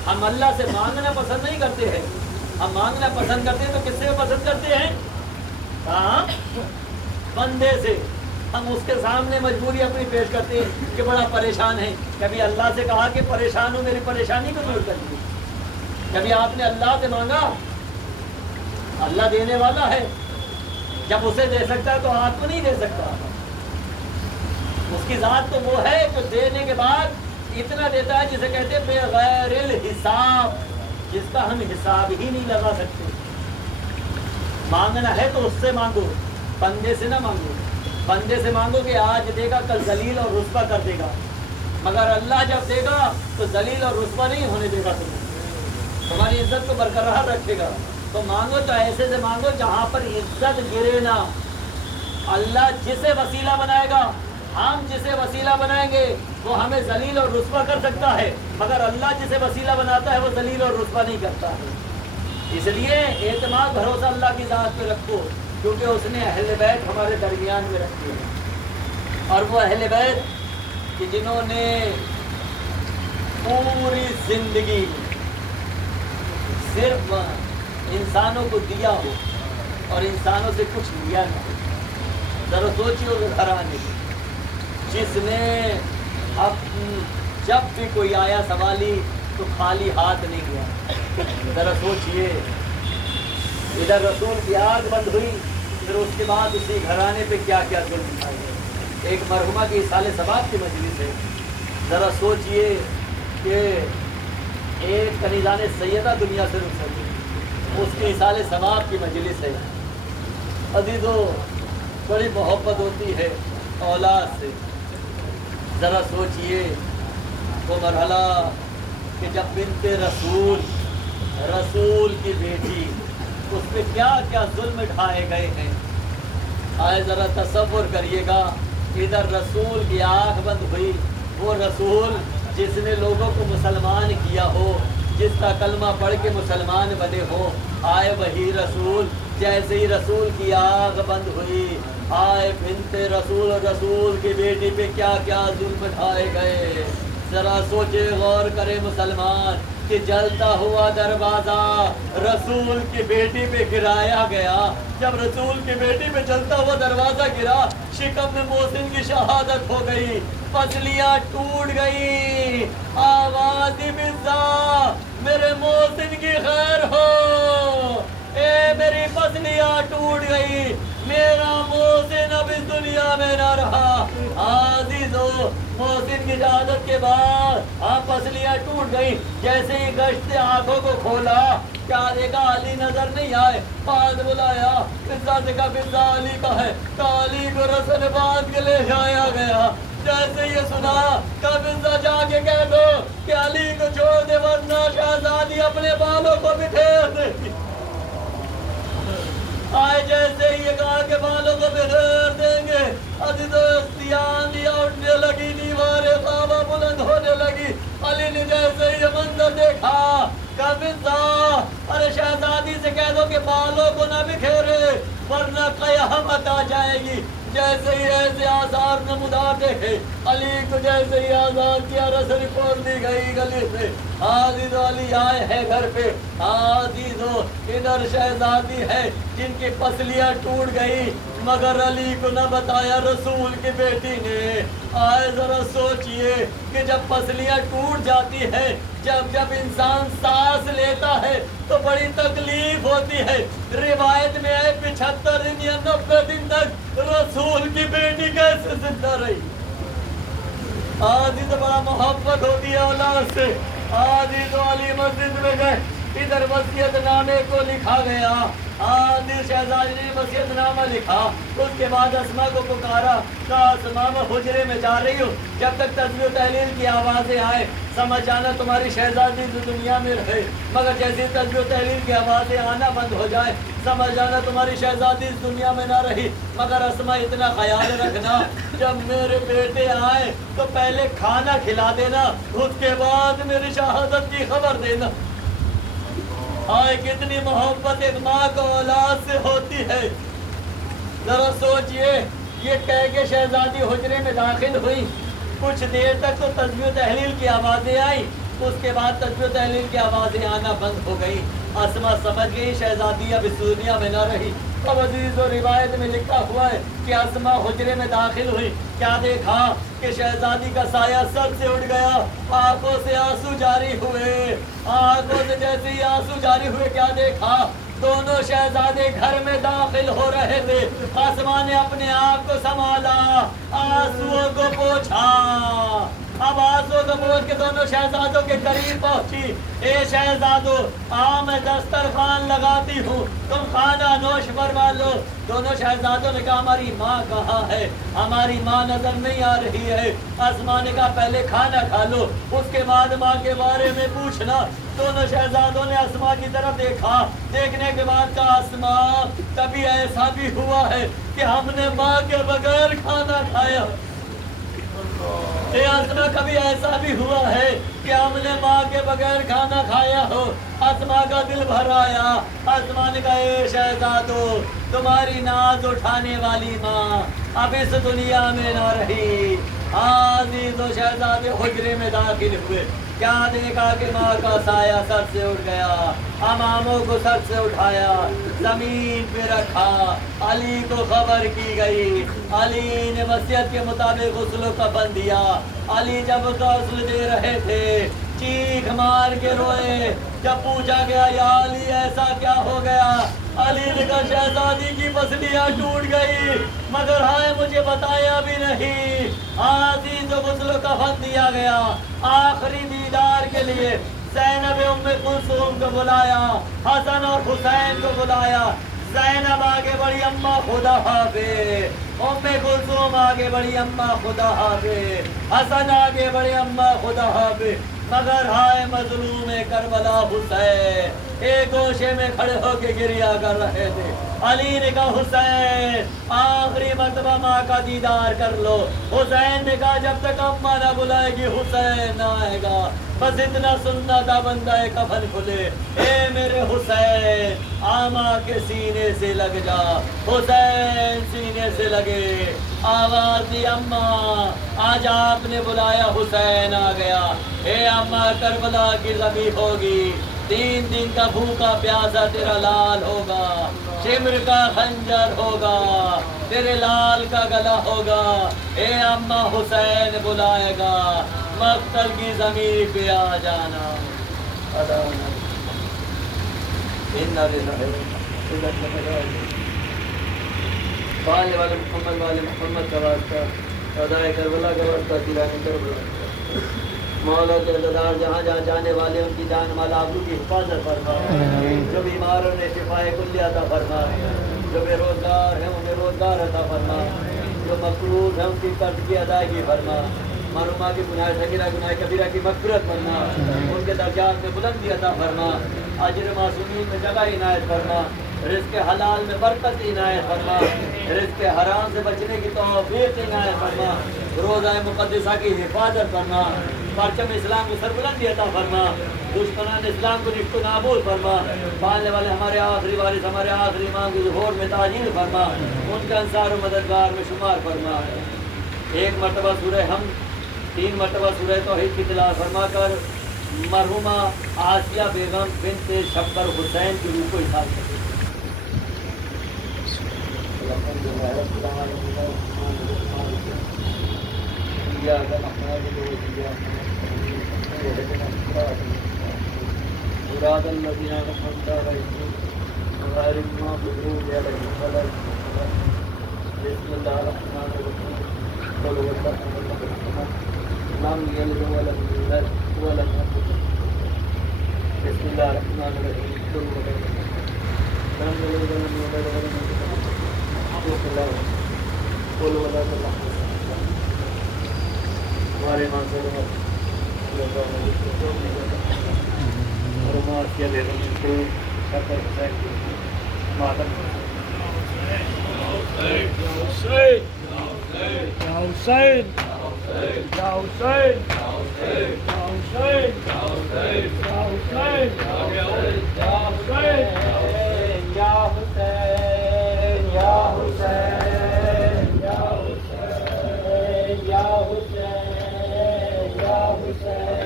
ہم اللہ سے مانگنا پسند نہیں کرتے ہیں. ہم مانگنا پسند کرتے ہیں تو کس سے پسند کرتے ہیں؟ ہاں, بندے سے. ہم اس کے سامنے مجبوری اپنی پیش کرتے ہیں کہ بڑا پریشان ہے. کبھی اللہ سے کہا کہ پریشان ہوں میری پریشانی کو دور کر دیجیے. کبھی آپ نے اللہ سے مانگا؟ اللہ دینے والا ہے, جب اسے دے سکتا ہے تو آپ کو نہیں دے سکتا. اس کی ذات تو وہ ہے جو دینے کے بعد اتنا دیتا ہے جسے کہتے ہیں بغیر الحساب, جس کا ہم حساب ہی نہیں لگا سکتے. مانگنا ہے تو اس سے مانگو, بندے سے نہ مانگو. بندے سے مانگو کہ آج دے گا کل ذلیل اور رسوا کر دے گا، مگر اللہ جب دے گا تو ذلیل اور رسوا نہیں ہونے دے گا، تمہاری عزت کو برقرار رکھے گا۔ تو مانگو تو ایسے سے مانگو جہاں پر عزت گرے نہ۔ اللہ جسے وسیلہ بنائے گا، ہم جسے وسیلہ بنائیں گے وہ ہمیں ذلیل اور رسوا کر سکتا ہے، مگر اللہ جسے وسیلہ بناتا ہے وہ ذلیل اور رسوا نہیں کرتا ہے۔ اس لیے اعتماد بھروسہ اللہ کی ذات پہ رکھو، کیونکہ اس نے اہل بیت ہمارے درمیان میں رکھے ہیں، اور وہ اہل بیت کہ جنہوں نے پوری زندگی صرف انسانوں کو دیا ہو اور انسانوں سے کچھ لیا نہ ہو۔ ذرا سوچیے وہ گھرانے جس نے اب جب بھی کوئی آیا سوالی تو خالی ہاتھ نہیں گیا۔ ذرا سوچئے، ادھر رسول کی آگ بند ہوئی، پھر اس کے بعد اسی گھرانے پہ کیا کیا ظلم اٹھائے گئے۔ ایک مرحومہ کی سال ثواب کی مجلس ہے، ذرا سوچئے کہ ایک کنیزان سیدہ دنیا سے رخصت ہوئی، اس کی سال ثواب کی مجلس ہے۔ عزیزو، بڑی محبت ہوتی ہے اولاد سے۔ ذرا سوچئے وہ مرحلہ کہ جب بنت رسول کی بیٹی، اس پہ کیا کیا ظلم ڈھائے گئے ہیں۔ آئے ذرا تصور کریے گا، ادھر رسول کی آنکھ بند ہوئی، وہ رسول جس نے لوگوں کو مسلمان کیا ہو، جس کا کلمہ پڑھ کے مسلمان بنے ہو، آئے وہی رسول، جیسے ہی رسول کی آنکھ بند ہوئی، آئے بنت رسول کی بیٹی پہ کیا کیا ظلم ڈھائے گئے۔ ذرا سوچے، غور کرے مسلمان کہ جلتا ہوا دروازہ رسول کی بیٹی پہ گرایا گیا۔ جب رسول کی بیٹی پہ جلتا ہوا دروازہ گرا، شکم میں محسن کی شہادت ہو گئی، پسلیاں ٹوٹ گئی، آواز بزا میرے محسن کی خیر ہو، اے میری پسلیاں ٹوٹ گئی، میرا محسن اب اس دنیا میں نہ رہا۔ عزیزو، محسن کی شہادت کے بعد پسلیاں ٹوٹ گئی، جیسے ہی گشت آنکھوں کو کھولا، کیا دیکھا؟ علی نظر نہیں آئے، بعد بلایا، فضا سے کہا فضا علی کا ہے، تو علی کو رسن باندھ کے لے جایا گیا۔ جیسے یہ سنا کہ فضا جا کے کہہ دو کہ علی کو چھوڑ دے ورنہ شہزادی اپنے بالوں کو بکھیر دے گی۔ آئے جیسے یہ کہا کہ بالوں کو بکھیر دیں گے، عزیزو اختیاریاں اٹھنے لگی، دیواریں خوابہ بلند ہونے لگی۔ علی نے جیسے یہ منظر دیکھا کہ فضا، ارے شہزادی سے کہہ دو کہ بالوں کو نہ بکھیرے ورنہ قیامت آ جائے گی۔ جیسے ہی ایسے آثار نمودار دیکھے، علی کو جیسے ہی آزاد کیا، رسل کھول دی گئی گلی سے۔ عزیزو، علی آئے ہیں گھر پہ، عزیزو ادھر شہزادی ہے جن کی پسلیاں ٹوٹ گئی، مگر علی کو نہ بتایا رسول کی بیٹی نے۔ آئے ذرا سوچئے کہ جب پسلیاں ٹوٹ جاتی ہے، جب انسان سانس لیتا ہے تو بڑی تکلیف ہوتی ہے۔ روایت میں ہے 75 دن یا 90 دن تک رسول کی بیٹی کیسے زندہ رہی۔ آدھی تو بڑا محبت ہوتی ہے اولاد سے۔ آدھی تو علی مسجد میں گئے، ادھر وصیت نامے کو لکھا گیا، آدھی شہزادی نے وصیت نامہ لکھا، اس کے بعد اسما کو پکارا، کہا اسما میں حجرے میں جا رہی ہوں، جب تک تسبیح و تحلیل کی آوازیں آئے سمجھ جانا تمہاری شہزادی تو دنیا میں رہے، مگر جیسے تسبیح و تحلیل کی آوازیں آنا بند ہو جائے سمجھ جانا تمہاری شہزادی اس دنیا میں نہ رہی، مگر اسما اتنا خیال رکھنا جب میرے بیٹے آئے تو پہلے کھانا کھلا دینا، اس کے بعد میری شہادت کی خبر دینا۔ آئے کتنی محبت ایک ماں کو اولاد سے ہوتی ہے۔ ذرا سوچئے، یہ کہہ کے شہزادی حجرے میں داخل ہوئی، کچھ دیر تک تو تسبیح و تحلیل کی آوازیں آئی، اس کے بعد تسبیح و تحلیل کی آوازیں آنا بند ہو گئی۔ اسما سمجھ گئی شہزادی اب اس دنیا میں نہ رہی۔ اب عزیز و روایت میں لکھا ہوا ہے کہ اسما حجرے میں داخل ہوئی، کیا دیکھا کہ شہزادی کا سایہ سر سے اٹھ گیا، آنکھوں سے آنسو جاری ہوئے، آنکھوں سے جیسے ہی آنسو جاری ہوئے کیا دیکھا، دونوں شہزادے گھر میں داخل ہو رہے تھے۔ اسما نے اپنے آپ کو سنبھالا، آنسوؤں کو پوچھا، اب آنسو تو بول کے دونوں شہزادوں کے قریب پہنچی. اے شہزادو میں دسترخوان لگاتی ہوں, تم کھانا نوش فرما لو. دونوں شہزادوں نے کہا ہماری ماں کہاں ہے, ہماری ماں نظر نہیں آ رہی ہے. اسما نے کہا پہلے کھانا کھا لو, اس کے بعد ماں کے بارے میں پوچھنا. دونوں شہزادوں نے اسما کی طرف دیکھا, دیکھنے کے بعد کہا اسما کبھی ایسا بھی ہوا ہے کہ ہم نے ماں کے بغیر کھانا کھایا؟ اسما کبھی ایسا بھی ہوا ہے کہ ہم نے ماں کے بغیر کھانا کھایا ہو؟ اسما کا دل بھر آیا. اسما نے کہا اے شہزادو تمہاری ناز اٹھانے والی ماں اب اس دنیا میں نہ رہی. عزیز و شہزادے حجرے میں داخل ہوئے, کیا دیکھا کہ ماں کا سایہ سر سے اٹھ گیا. اماموں کو سر سے اٹھایا, زمین پہ رکھا. علی کو خبر کی گئی, علی نے وصیت کے مطابق غسل و کفن دیا. علی جب غسل دے رہے تھے چیخ مار کے روئے. جب پوچھا گیا یا علی ایسا کیا ہو گیا, علی نے کہا شہزادی کی پسلیاں ٹوٹ گئی مگر ہائے مجھے بتایا بھی نہیں. عزیز و غسل و کفن دیا گیا. آخری دیدار کے لیے زینب ام کلثوم کو بلایا, حسن اور حسین کو بلایا. زینب آگے بڑی اماں خدا حافظ, ام کلثوم آگے بڑی اماں خدا حافظ, حسن آگے بڑی اماں خدا حافظ. مگر ہائے مظلوم کربلا حسین ایک گوشے میں کھڑے ہو کے گریا کر رہے تھے. علی نے کہا حسین آخری مرتبہ ماں کا دیدار کر لو. حسین نے کہا جب تک اماں نہ بلائے گی حسین نہ آئے گا. بس اتنا سننا تھا بندہ کفن کھلے, اے میرے حسین آما کے سینے سے لگ جا. حسین سینے سے لگے, آواز دی اماں آج آپ نے بلایا حسین آ گیا. اے اماں کربلا کی ذبح ہوگی, 3 دن کا بھوکا پیاسا تیرا لال ہوگا, شمر کا خنجر ہوگا, تیرے لال کا گلا ہوگا. اے اماں حسین بلائے گا, مقتل کی زمین پہ آ جانا. والے والے محمد کا واسطہ, ادائے کربلا کا واسطہ, تیرانی کربلا. مولا کے عزادار جہاں جہاں جانے والے ان کی جان مال آبرو کی حفاظت فرما. جو بیماروں نے شفائے کلی عطا فرما, جو بے روزگار ہیں انہیں روزگار عطا فرما, جو مقروض ہیں ان کی قرض کی ادائیگی فرما. معلومہ کی گناہ صغیرہ گناہ کبیرہ کی مغفرت فرما, ان کے درجات میں بلندی عطا فرما. اجر معصومین میں جگہ عنایت فرما, رزق حلال میں برکت عنایت فرما, رزق حرام سے بچنے کی توفیق عنایت فرما. روزہ مقدسہ کی حفاظت فرما, پرچم اسلام کی سربلندی عطا فرما, دشمنان اسلام کو نشت و نابود فرما. پالنے والے ہمارے آخری وارث ہمارے آخری امام کی ظہور میں تاجیل فرما, ان کا انصار و مددگار میں شمار فرما. 1 مرتبہ سورہ حمد, 3 مرتبہ سورہ توحید کی تلاوت فرما کر مرحومہ آسیہ بیگم بنت شبر حسین کی روح کو احساس کریں. مراد الذين أنعمت عليهم غير المغضوب عليهم ولا الضالين. بسم الله الرحمن الرحيم. قل هو الله أحد لم يلد ولم يولد ولم يكن له. بسم الله الرحمن الرحيم. قل هو الله لم يلد ولم يولد ولم يكن له. بسم الله قل هو الله أحد. ہمارے ماں سے اور ماں کیا دے رہے ہیں تو شکر حسین ماتم یا حسین یا حسین یا حسین یا حسین یا حسین یا حسین یا حسین یا حسین یا حسین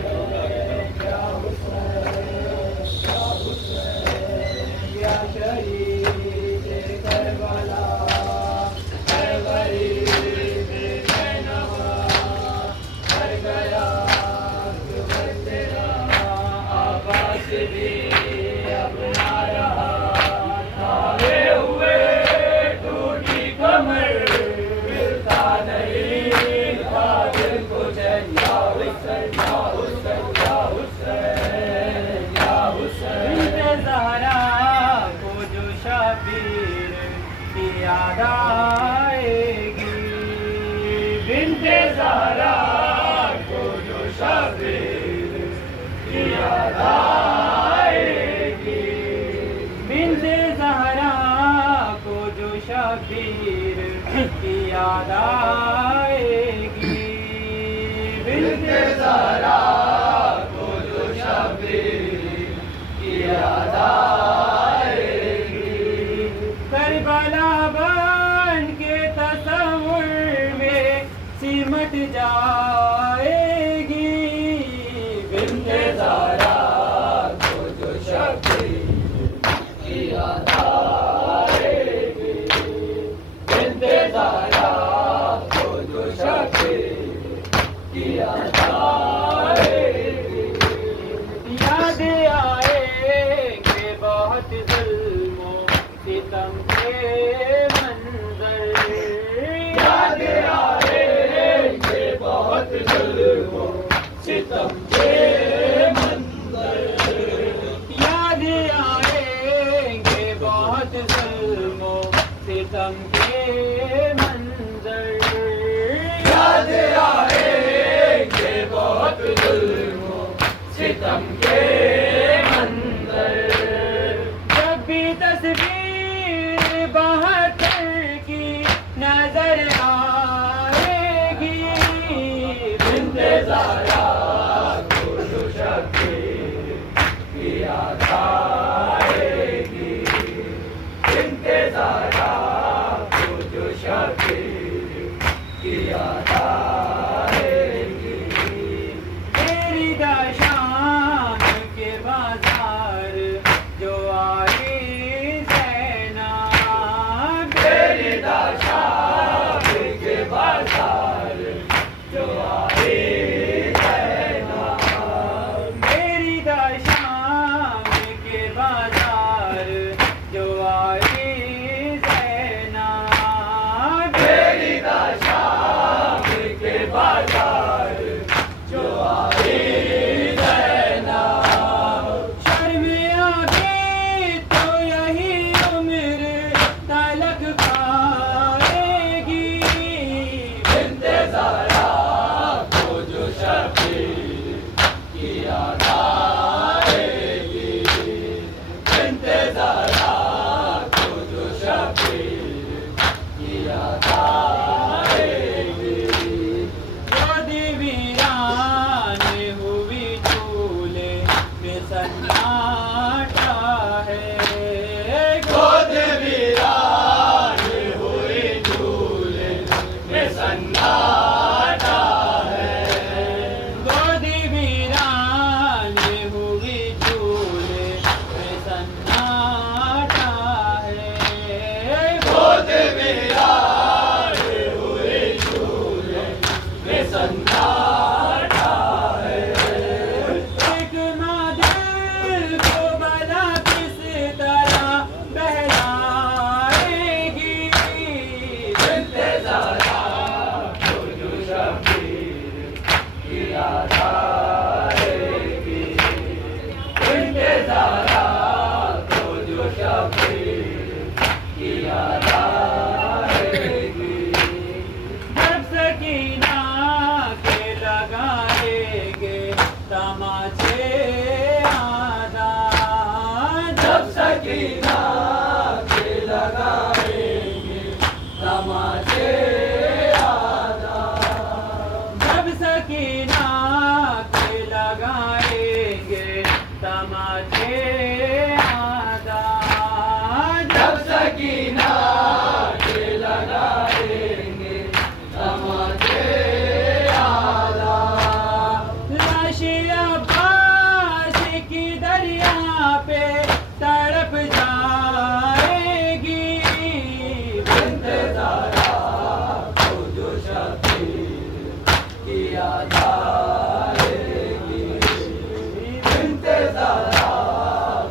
یا حسین یاد آئے گی بنت زہرا کو جو شبیر کی یاد آئے گی بنت زہرا کو جو شبیر کی یاد آئے گی کربلا بن کے تصور میں سمٹ جائے گی بنت زہرا کو جو شبیر کی یاد آئے گی بنت زہرا کو جو شبیر کی یاد آئے گی یاد آئیں گے بہت ظلم و ستم کے منظر یاد آئیں گے بہت ظلم و ستم کے منظر یاد آئیں گے بہت ظلم و ستم کے منظر یاد آئیں گے بہت ظلم و ستم کے منظر جب بھی تصویر بہتر کی نظر آئے گی بنت زہرا کو جو شبیر کی یاد آئے گی بنت زہرا کو جو شبیر کی یاد آئے گی تیری دشان کے بازار جو آئی زینب تیری دشان کے بازار جو آئی زینب میری دشان کے بازار جو آئی زینب میری دشان کے بازار جو آئی زینب شرم آگی تو یہی عمر تلک پائے گی بنت زہرا کو جو شبیر کی یاد آئے گی بنت زہرا کو جو شبیر کی یاد آئے گی گود ویران ہوئی چولے میں سناٹا ہے گود ویران ہوئی چولے میں سناٹا ہے گود ویران ہوئی چولے میں سناٹا ہے گود ویران ہوئی چولے میں سناٹا ہے ایک ماں دل کو بلا کس طرح بہلائے گی بنت زہرا کو جو شبیر کی یاد آئے گی بنت زہرا کو جو شبیر کی یاد آئے گی جب سکینہ کے لگائیں گے تماچے آدان جب سکینہ کے لگائیں گے تماچے آدان جب سکینہ کے لگائیں گے تماچے آدان جب سکینہ کے لگائیں گے تماچے آدان لاش عباس کی دریا پہ تڑپ جائے گی بنت زہرا کو جو شبیر کی یاد آئے گی بنت زہرا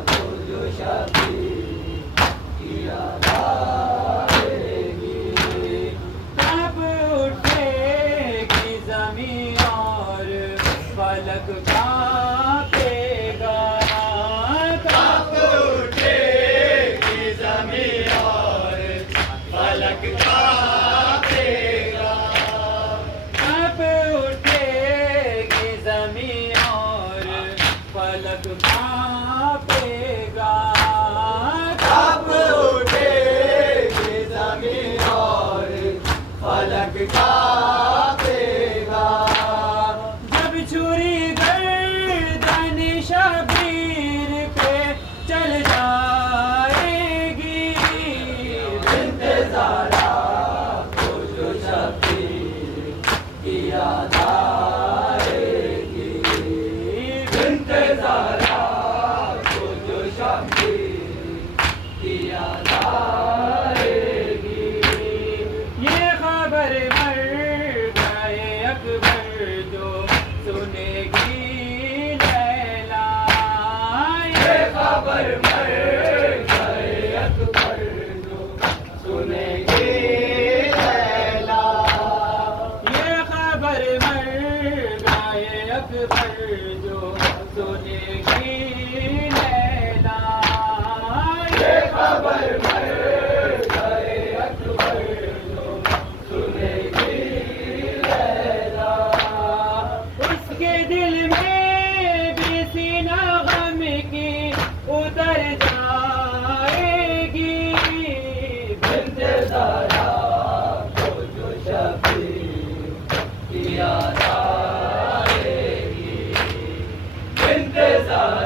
کو جو شبیر کی یاد آئے گی کانپ اٹھے گی زمین اور فلک کانپے گا کانپ اٹھے گی زمین اور فلک کانپے گا کانپ اٹھے گی زمین اور فلک فلک کانپے گا کب اٹھے گی زمین اور فلک کانپے گا جب چھری گردن شبیر پہ چل جائے گی بنت زہرا کو جو شبیر کی یاد آئے گی بنت زہرا کو جو شبیر کی یاد آئے گی یہ خبر مر گئے اکبر جو سنے گی لیلا یہ خبر مر گئے اکبر جو سنے گی لیلا یہ خبر مر گئے اکبر جو سنے گی لیلا یہ خبر مر گئے اکبر جو سنے گی لیلا اس کے دل میں بھی سینہ غم کی اتر جائے گی بنت زہرا کو جو شبیر کی یاد آئے گی بنت زہرا